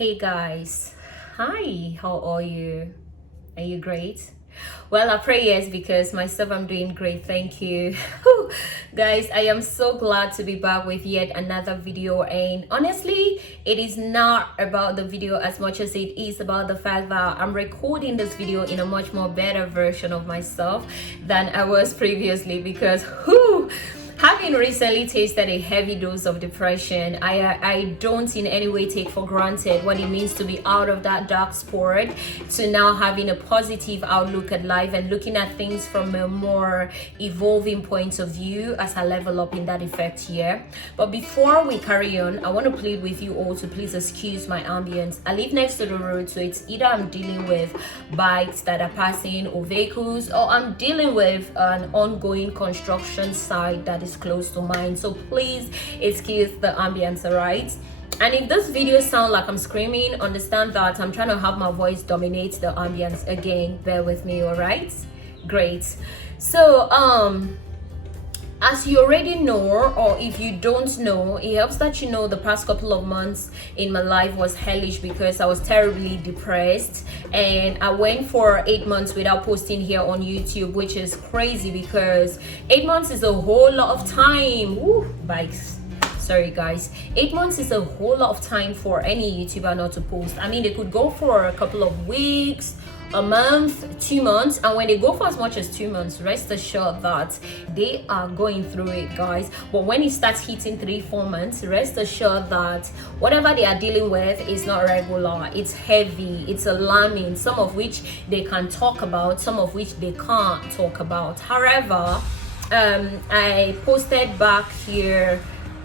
Hey guys, hi, how are you? Are you great? Well, I pray yes, because myself I'm doing great, thank you. Guys, I am so glad to be back with yet another video, and honestly it is not about the video as much as it is about the fact that I'm recording this video in a much more better version of myself than I was previously, because having recently tasted a heavy dose of depression, I don't in any way take for granted what it means to be out of that dark spot to now having a positive outlook at life and looking at things from a more evolving point of view as I level up in that effect here. But before we carry on, I want to plead with you all to please excuse my ambience. I live next to the road, so it's either I'm dealing with bikes that are passing or vehicles, or I'm dealing with an ongoing construction site that is close to mine, so please excuse the ambience, alright? And if this video sounds like I'm screaming, understand that I'm trying to have my voice dominate the ambience again. Bear with me, alright? Great. So as you already know, or if you don't know, it helps that you know the past couple of months in my life was hellish because I was terribly depressed, and I went for 8 months without posting here on YouTube, which is crazy because 8 months is a whole lot of time. Woo, bikes. Sorry guys, 8 months is a whole lot of time for any YouTuber not to post. I mean, they could go for a couple of weeks, a month, 2 months, and when they go for as much as 2 months, rest assured that they are going through it, guys. But when it starts hitting 3-4 months, rest assured that whatever they are dealing with is not regular, it's heavy, it's alarming, some of which they can talk about, some of which they can't talk about. However, I posted back here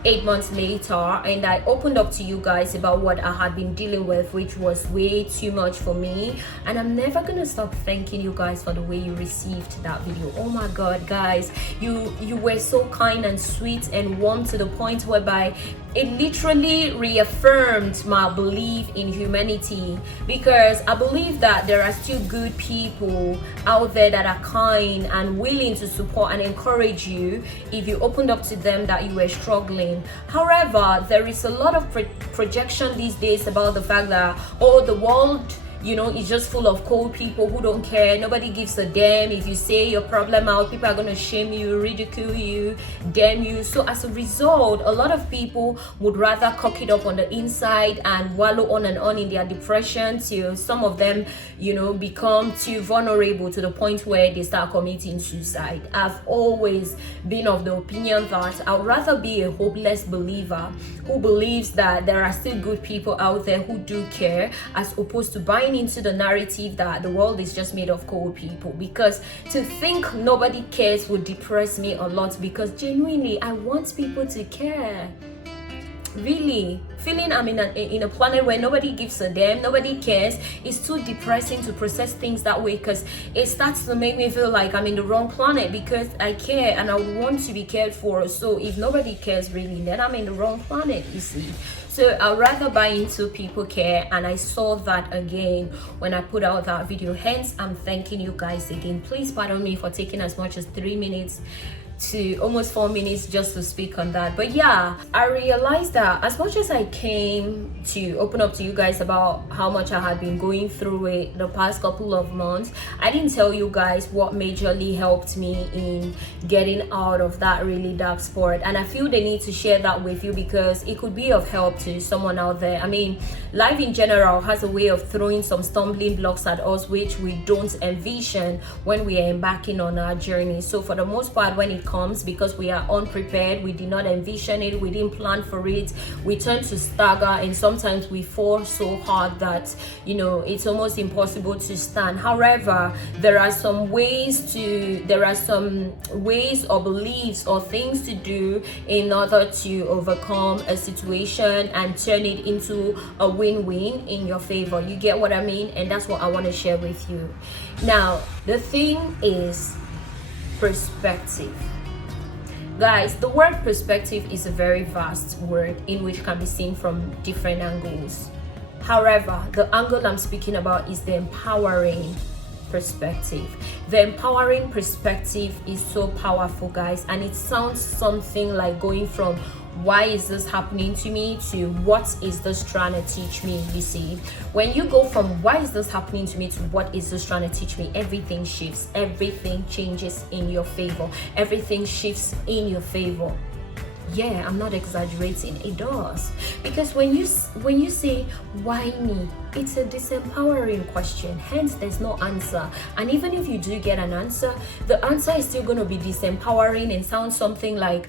8 months later, and I opened up to you guys about what I had been dealing with, which was way too much for me, and I'm never gonna stop thanking you guys for the way you received that video. Oh my god, guys, you were so kind and sweet and warm to the point whereby it literally reaffirmed my belief in humanity, because I believe that there are still good people out there that are kind and willing to support and encourage you if you opened up to them that you were struggling. However, there is a lot of projection these days about the fact that, oh, the world, you know, it's just full of cold people who don't care. Nobody gives a damn if you say your problem out. People are going to shame you, ridicule you, damn you. So as a result, a lot of people would rather cock it up on the inside and wallow on and on in their depression till some of them, you know, become too vulnerable to the point where they start committing suicide. I've always been of the opinion that I'd rather be a hopeless believer who believes that there are still good people out there who do care, as opposed to buying into the narrative that the world is just made of cold people. Because to think nobody cares would depress me a lot, because genuinely I want people to care. Really, feeling I'm in a planet where nobody gives a damn, nobody cares, it's too depressing to process things that way, because it starts to make me feel like I'm in the wrong planet, because I care and I want to be cared for. So if nobody cares really, then I'm in the wrong planet, you see. So I'd rather buy into people care, and I saw that again when I put out that video. Hence, I'm thanking you guys again. Please pardon me for taking as much as 3 minutes to almost 4 minutes just to speak on that. But yeah, I realized that as much as I came to open up to you guys about how much I had been going through it the past couple of months, I didn't tell you guys what majorly helped me in getting out of that really dark spot, and I feel the need to share that with you because it could be of help to someone out there. I mean, life in general has a way of throwing some stumbling blocks at us which we don't envision when we are embarking on our journey. So for the most part, when it comes, because we are unprepared, we did not envision it, we didn't plan for it, we tend to stagger, and sometimes we fall so hard that, you know, it's almost impossible to stand. However, there are some ways or beliefs or things to do in order to overcome a situation and turn it into a win-win in your favor. You get what I mean? And that's what I want to share with you. Now, the thing is perspective. Guys, the word perspective is a very vast word in which can be seen from different angles. However, the angle I'm speaking about is the empowering perspective. The empowering perspective is so powerful, guys, and it sounds something like going from why is this happening to me to what is this trying to teach me. You see, when you go from why is this happening to me to what is this trying to teach me, everything shifts, everything changes in your favor, everything shifts in your favor. Yeah, I'm not exaggerating, it does. Because when you say why me, it's a disempowering question, hence there's no answer. And even if you do get an answer, the answer is still going to be disempowering and sound something like,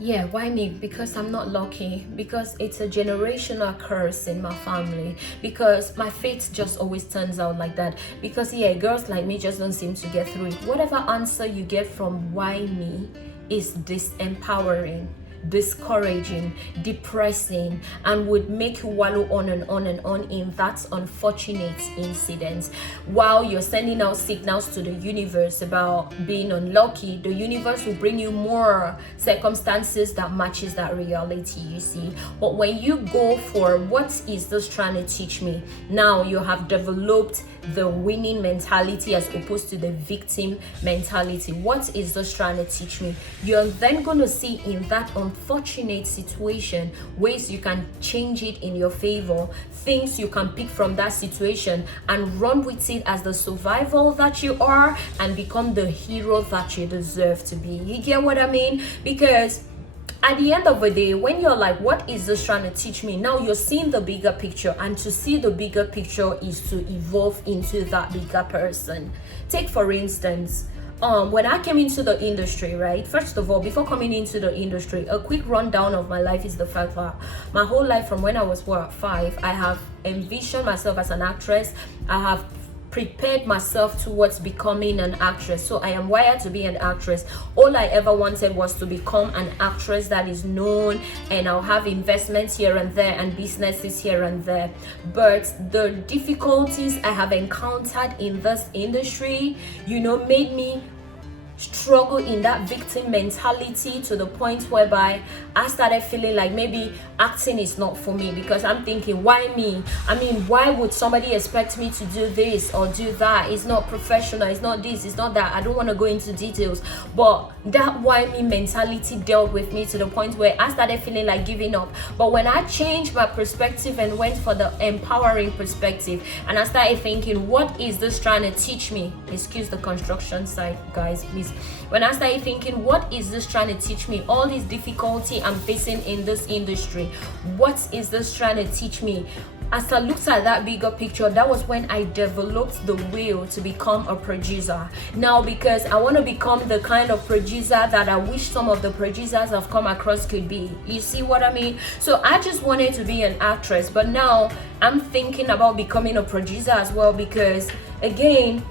yeah, why me? Because I'm not lucky, because it's a generational curse in my family, because my fate just always turns out like that, because yeah, girls like me just don't seem to get through it. Whatever answer you get from why me is disempowering, discouraging, depressing, and would make you wallow on and on and on in that unfortunate incident. While you're sending out signals to the universe about being unlucky, the universe will bring you more circumstances that matches that reality, you see. But when you go for what is this trying to teach me, now you have developed the winning mentality as opposed to the victim mentality. What is this trying to teach me? You're then going to see in that unfortunate situation ways you can change it in your favor, things you can pick from that situation and run with it as the survival that you are and become the hero that you deserve to be. You get what I mean? Because at the end of the day, when you're like, what is this trying to teach me? Now you're seeing the bigger picture, and to see the bigger picture is to evolve into that bigger person. Take for instance, when I came into the industry, right? First of all, before coming into the industry, a quick rundown of my life is the fact that my whole life from when I was 5, I have envisioned myself as an actress. I have prepared myself towards becoming an actress. So I am wired to be an actress. All I ever wanted was to become an actress that is known, and I'll have investments here and there and businesses here and there. But the difficulties I have encountered in this industry, made me struggle in that victim mentality to the point whereby I started feeling like maybe acting is not for me, because I'm thinking, why me? I mean, why would somebody expect me to do this or do that? It's not professional, it's not this, it's not that. I don't want to go into details, but that why me mentality dealt with me to the point where I started feeling like giving up. But when I changed my perspective and went for the empowering perspective, and I started thinking, what is this trying to teach me? Excuse the construction site, guys, please. When I started thinking, what is this trying to teach me? All this difficulty I'm facing in this industry, what is this trying to teach me? As I looked at that bigger picture, that was when I developed the will to become a producer. Now, because I want to become the kind of producer that I wish some of the producers I've come across could be. You see what I mean? So I just wanted to be an actress, but now I'm thinking about becoming a producer as well, because again,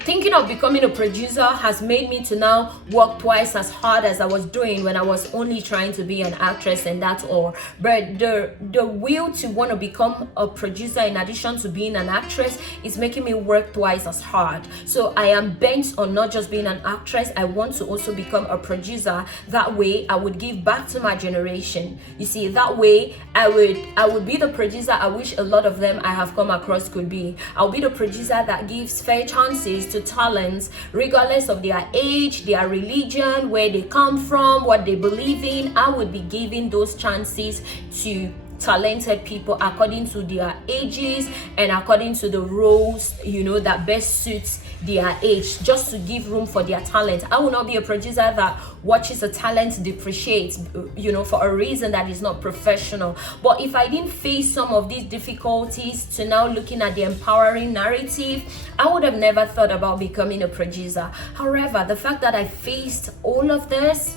thinking of becoming a producer has made me to now work twice as hard as I was doing when I was only trying to be an actress, and that's all. But the will to want to become a producer in addition to being an actress is making me work twice as hard. So I am bent on not just being an actress, I want to also become a producer. That way I would give back to my generation. You see, that way I would be the producer I wish a lot of them I have come across could be. I'll be the producer that gives fair chances to talents regardless of their age, their religion, where they come from, what they believe in. I would be giving those chances to talented people according to their ages and according to the roles that best suits their age, just to give room for their talent. I will not be a producer that watches a talent depreciate for a reason that is not professional. But if I didn't face some of these difficulties to now looking at the empowering narrative, I would have never thought about becoming a producer. However, the fact that I faced all of this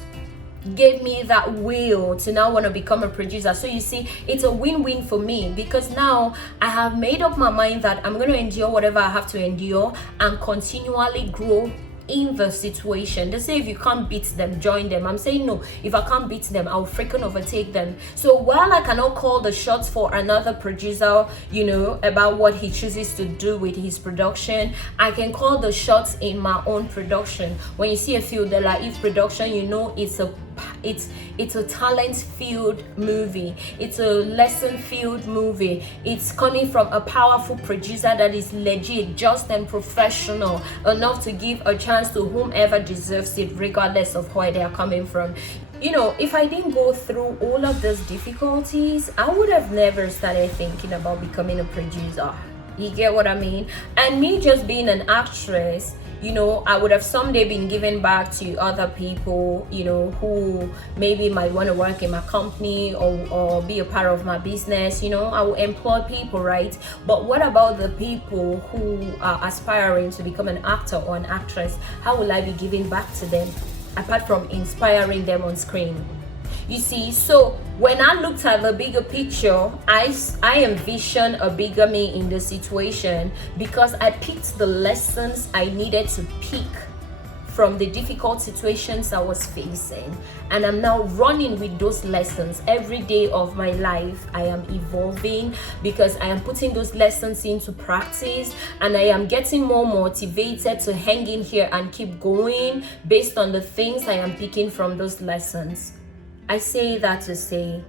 gave me that will to now want to become a producer. So you see, it's a win-win for me, because now I have made up my mind that I'm going to endure whatever I have to endure and continually grow in the situation. They say if you can't beat them, join them. I'm saying no, if I can't beat them, I'll freaking overtake them. So while I cannot call the shots for another producer, about what he chooses to do with his production, I can call the shots in my own production. When you see a field like if production, it's a talent-filled movie, it's a lesson-filled movie. It's coming from a powerful producer that is legit, just and professional enough to give a chance to whomever deserves it, regardless of where they are coming from. you know, if I didn't go through all of those difficulties, I would have never started thinking about becoming a producer. You get what I mean? And me just being an actress, you know, I would have someday been giving back to other people, you know, who maybe might want to work in my company, or be a part of my business. You know, I will employ people, right? But what about the people who are aspiring to become an actor or an actress? How will I be giving back to them apart from inspiring them on screen? You see, so when I looked at the bigger picture, I envisioned a bigger me in the situation, because I picked the lessons I needed to pick from the difficult situations I was facing, and I'm now running with those lessons every day of my life. I am evolving because I am putting those lessons into practice, and I am getting more motivated to hang in here and keep going based on the things I am picking from those lessons. I say that to say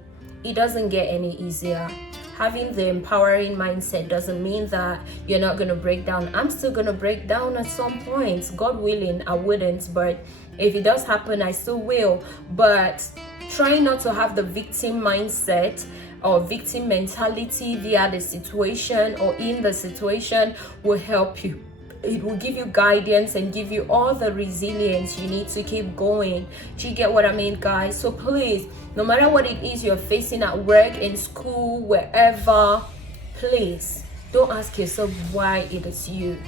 it doesn't get any easier. Having the empowering mindset doesn't mean that you're not going to break down. I'm still going to break down at some point. God willing, I wouldn't. But if it does happen, I still will. But try not to have the victim mindset or victim mentality via the situation or in the situation will help you. It will give you guidance and give you all the resilience you need to keep going. Do you get what I mean, guys? So please, no matter what it is you're facing at work, in school, wherever, please don't ask yourself why it is you.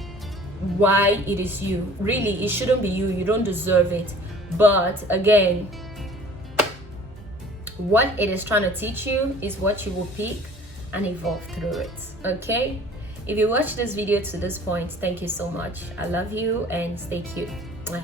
Why it is you. Really, it shouldn't be you. You don't deserve it. But again, what it is trying to teach you is what you will pick and evolve through it. Okay? If you watched this video to this point, thank you so much. I love you and stay cute. Mwah.